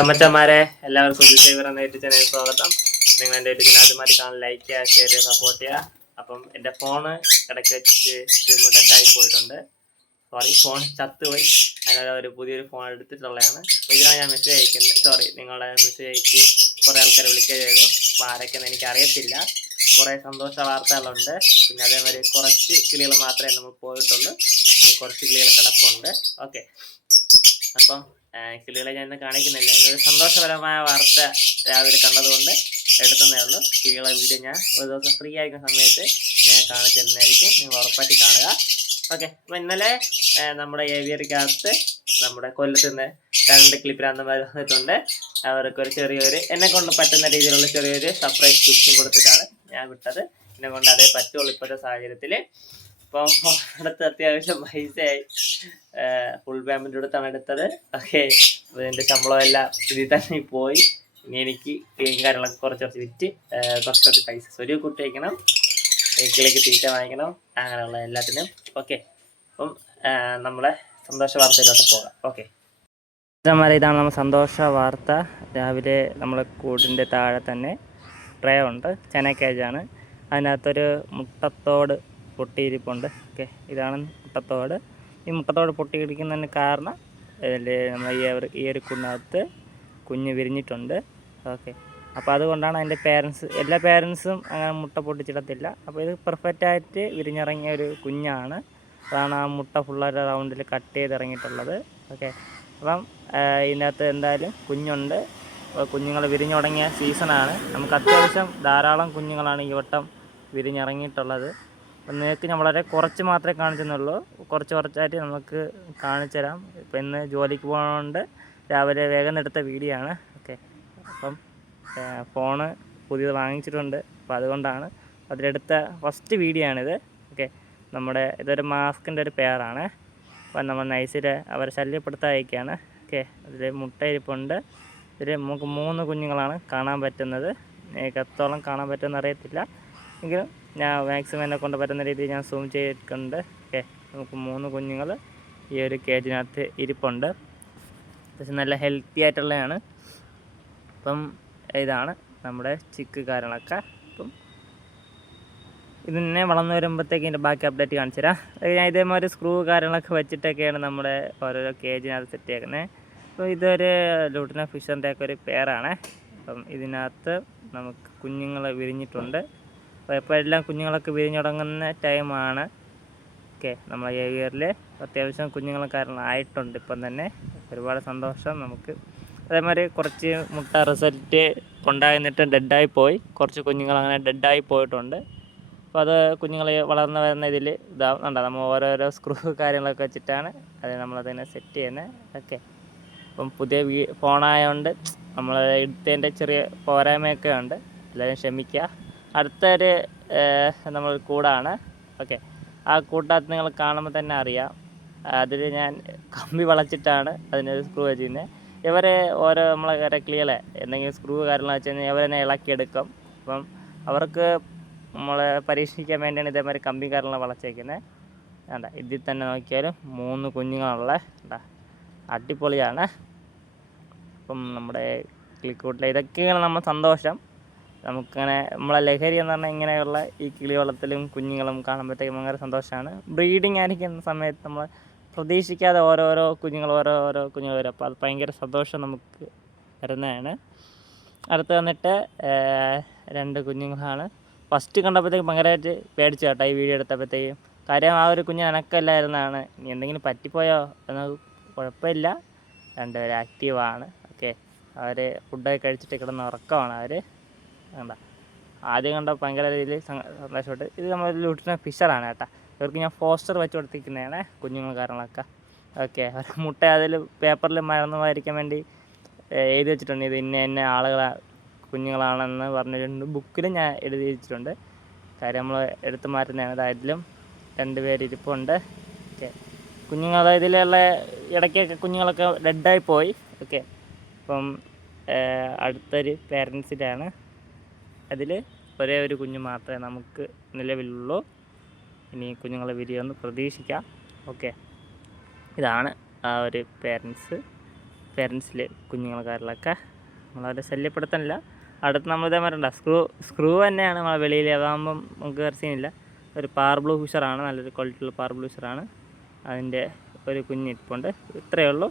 അമ്മച്ചന്മാരെ എല്ലാവർക്കും യൂട്യൂബർ എന്ന യൂട്യൂബ് ചാനലിൽ സ്വാഗതം. നിങ്ങൾ എന്റെ യൂട്യൂബ് ചാനൽ ആദ്യമായിട്ട് കാണാൻ ലൈക്ക് ചെയ്യുക ഷെയർ ചെയ്യുക സപ്പോർട്ട് ചെയ്യുക. അപ്പം എന്റെ ഫോണ് ഇടയ്ക്ക് വെച്ച് ഡെഡായി പോയിട്ടുണ്ട്. സോറി ഫോൺ ചത്തുപോയി അതിനാൽ ഒരു പുതിയൊരു ഫോൺ എടുത്തിട്ടുള്ളതാണ്. ഇതിനാണ് ഞാൻ മെസ്സേജ് അയക്കുന്നത്. സോറി നിങ്ങളെ മെസ്സേജ് അയച്ച് കുറേ ആൾക്കാരെ വിളിക്കുക ചെയ്തു. അപ്പോൾ ആരൊക്കെയെന്ന് എന്ന് എനിക്കറിയത്തില്ല. കുറേ സന്തോഷ വാർത്തകളുണ്ട്. പിന്നെ അതേമാതിരി കുറച്ച് കിളികൾ മാത്രമേ നമ്മൾ പോയിട്ടുള്ളൂ. കുറച്ച് കിളികൾ കിടപ്പുണ്ട്. ഓക്കെ അപ്പം കിളികളെ ഞാൻ ഇന്ന് കാണിക്കുന്നില്ല. എന്നൊരു സന്തോഷപരമായ വാർത്ത രാവിലെ കണ്ടതുകൊണ്ട് എടുത്തതേ ഉള്ളൂ. കിളികളെ വീഡിയോ ഞാൻ ഒരു ദിവസം ഫ്രീ ആയിരിക്കുന്ന സമയത്ത് ഞാൻ കാണിച്ചു തരുന്നതായിരിക്കും നിങ്ങൾ ഉറപ്പായിട്ട് കാണുക. ഓക്കെ അപ്പം ഇന്നലെ നമ്മുടെ ഏവിയറിക്കകത്ത് നമ്മുടെ കൊല്ലത്ത് നിന്ന് രണ്ട് ക്ലിപ്പിരാന്തന്മാർ വന്നിട്ടുണ്ട്. അവർക്ക് ഒരു ചെറിയൊരു എന്നെ കൊണ്ട് പറ്റുന്ന രീതിയിലുള്ള ചെറിയൊരു സർപ്രൈസ് ഗിഫ്റ്റും കൊടുത്തിട്ടാണ് ഞാൻ വിട്ടത്. എന്നെ കൊണ്ട് അതേ പറ്റുള്ളൂ ഇപ്പോഴത്തെ സാഹചര്യത്തിൽ ഇപ്പം അടുത്ത് അത്യാവശ്യം പൈസയായി. ഫുൾ പേയ്മെന്റ് കൊടുത്താണ് എടുത്തത്. ഓക്കെ എന്റെ ശമ്പളം എല്ലാം ഇതിൽ തന്നെ പോയി. ഇനി എനിക്ക് ഗെയിം കാര്യങ്ങളൊക്കെ കുറച്ച് കുറച്ച് വിറ്റ് കുറച്ച് കുറച്ച് പൈസ സ്വരി കൂട്ടി വയ്ക്കണം കിളിക്ക് തീറ്റ വാങ്ങിക്കണം. അങ്ങനെയുള്ള എല്ലാത്തിനും. ഓക്കെ. അപ്പം നമ്മളെ സന്തോഷ വാർത്തയിലോട്ട് പോകാം. ഓക്കെ. ഇതാണ് നമ്മൾ സന്തോഷ വാർത്ത. രാവിലെ നമ്മളെ കൂടിന്റെ താഴെ തന്നെ ട്രേ ഉണ്ട്. ചെനക്കേജാണ് അതിനകത്തൊരു മുട്ടത്തോട് പൊട്ടിയിരിപ്പുണ്ട്. ഓക്കെ ഇതാണ് മുട്ടത്തോട്. ഈ മുട്ടത്തോട് പൊട്ടിയിരിക്കുന്നതിന് കാരണം ഇതിന്റെ നമ്മൾ ഈ ഒരു ഈ ഒരു കുഞ്ഞകത്ത് കുഞ്ഞ് വിരിഞ്ഞിട്ടുണ്ട്. ഓക്കെ അപ്പോൾ അതുകൊണ്ടാണ് അതിന്റെ പേരൻസ് എല്ലാ പേരൻസും അങ്ങനെ മുട്ട പൊട്ടിച്ചിടത്തില്ല. അപ്പോൾ ഇത് പെർഫെക്റ്റായിട്ട് വിരിഞ്ഞിറങ്ങിയ ഒരു കുഞ്ഞാണ്. അതാണ് ആ മുട്ട ഫുള്ളൊരു റൗണ്ടിൽ കട്ട് ചെയ്തിറങ്ങിയിട്ടുള്ളത് ഓക്കെ അപ്പം ഇതിനകത്ത് എന്തായാലും കുഞ്ഞുണ്ട്. കുഞ്ഞുങ്ങൾ വിരിഞ്ഞു തുടങ്ങിയ സീസണാണ് നമുക്ക് അത്യാവശ്യം ധാരാളം കുഞ്ഞുങ്ങളാണ് ഈ വട്ടം വിരിഞ്ഞിറങ്ങിയിട്ടുള്ളത്. അപ്പം നിങ്ങൾക്ക് ഞാൻ വളരെ കുറച്ച് മാത്രമേ കാണിച്ചെന്നുള്ളൂ. കുറച്ച് കുറച്ചായിട്ട് നമുക്ക് കാണിച്ചു തരാം ഇപ്പം ഇന്ന് ജോലിക്ക് പോകുന്നതുകൊണ്ട് രാവിലെ വേഗം എടുത്ത വീഡിയോ ആണ്. ഓക്കെ അപ്പം ഫോണ് പുതിയത് വാങ്ങിച്ചിട്ടുണ്ട്. അപ്പം അതുകൊണ്ടാണ് അതിലെടുത്ത ഫസ്റ്റ് വീഡിയോ ആണിത്. ഓക്കെ നമ്മുടെ ഇതൊരു മാസ്കിന്റെ ഒരു പെയറാണ് അപ്പം നമ്മൾ നൈസിൽ അവരെ ശല്യപ്പെടുത്താതിരിക്കുകയാണ് ഓക്കെ അതിൽ മുട്ടയിരിപ്പുണ്ട് ഇതിൽ നമുക്ക് മൂന്ന് കുഞ്ഞുങ്ങളാണ് കാണാൻ പറ്റുന്നത്. എത്രത്തോളം കാണാൻ പറ്റുമെന്ന് അറിയത്തില്ല. എങ്കിലും ഞാൻ മാക്സിമം എന്നെ കൊണ്ട് പറ്റുന്ന രീതിയിൽ ഞാൻ സൂം ചെയ്തിട്ടുണ്ട്. ഓക്കെ നമുക്ക് മൂന്ന് കുഞ്ഞുങ്ങൾ ഈ ഒരു കേജിനകത്ത് ഇരിപ്പുണ്ട്. പക്ഷെ നല്ല ഹെൽത്തി ആയിട്ടുള്ളതാണ്. അപ്പം ഇതാണ് നമ്മുടെ ചിക്ക് കാര്യങ്ങളൊക്കെ അപ്പം ഇതിനെ വളർന്നു വരുമ്പോഴത്തേക്ക് ഇതിന്റെ ബാക്കി അപ്ഡേറ്റ് കാണിച്ചു തരാം. ഞാൻ ഇതേമാതിരി സ്ക്രൂ കാര്യങ്ങളൊക്കെ വെച്ചിട്ടൊക്കെയാണ് നമ്മുടെ ഓരോരോ കേജിനകത്ത് സെറ്റ് ചെയ്യുന്നത് അപ്പോൾ ഇതൊരു ലൂട്ടിന ഫിഷറിന്റെയൊക്കെ ഒരു പേരാണ്. അപ്പം ഇതിനകത്ത് നമുക്ക് കുഞ്ഞുങ്ങൾ വിരിഞ്ഞിട്ടുണ്ട്. അപ്പോൾ ഇപ്പോൾ എല്ലാം കുഞ്ഞുങ്ങളൊക്കെ വിരിഞ്ഞു തുടങ്ങുന്ന ടൈമാണ്. ഓക്കെ നമ്മളെ ഏവിയറിൽ അത്യാവശ്യം കുഞ്ഞുങ്ങൾ കാരണം ആയിട്ടുണ്ട് ഇപ്പം തന്നെ ഒരുപാട് സന്തോഷം നമുക്ക്. അതേമാതിരി കുറച്ച് മുട്ട റിസൾട്ട് ഉണ്ടായിരുന്നിട്ട് ഡെഡായി പോയി കുറച്ച് കുഞ്ഞുങ്ങൾ അങ്ങനെ ഡെഡായി പോയിട്ടുണ്ട് അപ്പോൾ അത് കുഞ്ഞുങ്ങൾ വളർന്നു വരുന്ന ഇതിൽ ഇതാവുന്നുണ്ട് നമ്മൾ ഓരോരോ സ്ക്രൂ കാര്യങ്ങളൊക്കെ വെച്ചിട്ടാണ് അത് നമ്മളതിനെ സെറ്റ് ചെയ്യുന്നത് ഓക്കെ. അപ്പം പുതിയ വീ ഫോണായതുകൊണ്ട് നമ്മൾ എടുത്തതിന്റെ ചെറിയ പോരായ്മയൊക്കെ ഉണ്ട്. എല്ലാവരും ക്ഷമിക്കുക അടുത്തൊരു നമ്മൾ കൂടാണ്. ഓക്കെ. ആ കൂട്ടകത്ത് നിങ്ങൾ കാണുമ്പോൾ തന്നെ അറിയാം. അതിൽ ഞാൻ കമ്പി വളച്ചിട്ടാണ് അതിനൊരു സ്ക്രൂ വെച്ചിരുന്നത് ഇവരെ ഓരോ നമ്മളെ കരക്കിളികളെ എന്തെങ്കിലും സ്ക്രൂ കാര്യങ്ങൾ വെച്ച് കഴിഞ്ഞാൽ ഇവരെന്നെ ഇളക്കിയെടുക്കും. അപ്പം അവർക്ക് നമ്മളെ പരീക്ഷിക്കാൻ വേണ്ടിയാണ് ഇതേമാതിരി കമ്പി കാര്യങ്ങൾ വളച്ചേക്കുന്നത് വേണ്ട ഇതിൽ തന്നെ നോക്കിയാലും മൂന്ന് കുഞ്ഞുങ്ങളുള്ള വേണ്ട അടിപൊളിയാണ്. അപ്പം നമ്മുടെ ക്ലിക്കൂട്ടിലെ ഇതൊക്കെയാണ് നമ്മൾ സന്തോഷം. നമുക്കങ്ങനെ നമ്മളെ ലഹരി എന്ന് പറഞ്ഞാൽ ഇങ്ങനെയുള്ള ഈ കിളി വളർത്തലും കുഞ്ഞുങ്ങളും കാണുമ്പോഴത്തേക്കും ഭയങ്കര സന്തോഷമാണ്. ബ്രീഡിങ് ആയിരിക്കുന്ന സമയത്ത് നമ്മൾ പ്രതീക്ഷിക്കാതെ ഓരോരോ കുഞ്ഞുങ്ങൾ ഓരോ ഓരോ കുഞ്ഞുങ്ങൾ വരും. അപ്പോൾ അത് ഭയങ്കര സന്തോഷം നമുക്ക് വരുന്നതാണ് അടുത്ത് വന്നിട്ട് രണ്ട് കുഞ്ഞുങ്ങളാണ്. ഫസ്റ്റ് കണ്ടപ്പോഴത്തേക്കും ഭയങ്കരമായിട്ട് പേടിച്ചു കേട്ടോ ഈ വീഡിയോ എടുത്തപ്പോഴത്തേക്കും. കാര്യം ആ ഒരു കുഞ്ഞ് അനക്കല്ലായിരുന്നാണ്. ഇനി എന്തെങ്കിലും പറ്റിപ്പോയോ എന്ന കുഴപ്പമില്ല. രണ്ടുപേരും ആക്റ്റീവാണ് ഓക്കെ അവർ ഫുഡൊക്കെ കഴിച്ചിട്ട് കിടന്ന് ഉറക്കമാണ് അവർ വേണ്ട ആദ്യം കണ്ട ഭയങ്കര രീതിയിൽ സന്തോഷപ്പെട്ട്. ഇത് നമ്മൾ ലൂട്ടിന ഫിഷറാണ് കേട്ടോ. ഇവർക്ക് ഞാൻ ഫോസ്റ്റർ വെച്ച് കൊടുത്തിരിക്കുന്നതാണ് കുഞ്ഞുങ്ങൾ കാരണമൊക്കെ ഓക്കെ. അവർ മുട്ട അതിൽ പേപ്പറിൽ മറന്നു വായിരിക്കാൻ വേണ്ടി എഴുതി വെച്ചിട്ടുണ്ട്. ഇത് ഇന്ന ഇന്ന ആളുകളാ കുഞ്ഞുങ്ങളാണെന്ന് പറഞ്ഞിട്ടുണ്ട്. ബുക്കിലും ഞാൻ എഴുതി വെച്ചിട്ടുണ്ട്. കാര്യം നമ്മൾ എടുത്തു മാറ്റുന്നതാണ്. അതിലും രണ്ട് പേര് ഇരിപ്പുണ്ട്. ഓക്കെ. കുഞ്ഞുങ്ങൾ ഇതിലുള്ള ഇടയ്ക്കൊക്കെ കുഞ്ഞുങ്ങളൊക്കെ ഡെഡായി പോയി. ഓക്കെ. അപ്പം അടുത്തൊരു അടുത്തൊരു പേരൻസിലാണ് അതിൽ ഒരേ ഒരു കുഞ്ഞ് മാത്രമേ നമുക്ക് നിലവിലുള്ളൂ. ഇനി കുഞ്ഞുങ്ങളെ വിരിയൊന്ന് പ്രതീക്ഷിക്കാം. ഓക്കെ ഇതാണ് ആ ഒരു പേരൻസ് പേരൻസിൽ കുഞ്ഞുങ്ങളെ കാര്യങ്ങളൊക്കെ നമ്മളവരെ ശല്യപ്പെടുത്തണില്ല. അടുത്ത് നമ്മൾ ഇതേ മാറണ്ട സ്ക്രൂ സ്ക്രൂ തന്നെയാണ് നമ്മളെ വെളിയിൽ. അതാകുമ്പം നമുക്ക് കറസീനില്ല ഒരു പാർ ബ്ലൂ ഫിഷറാണ് നല്ലൊരു ക്വാളിറ്റിയുള്ള പാർ ബ്ലൂ ഫിഷറാണ് അതിന്റെ ഒരു കുഞ്ഞിരിപ്പുണ്ട് ഇത്രയേ ഉള്ളൂ.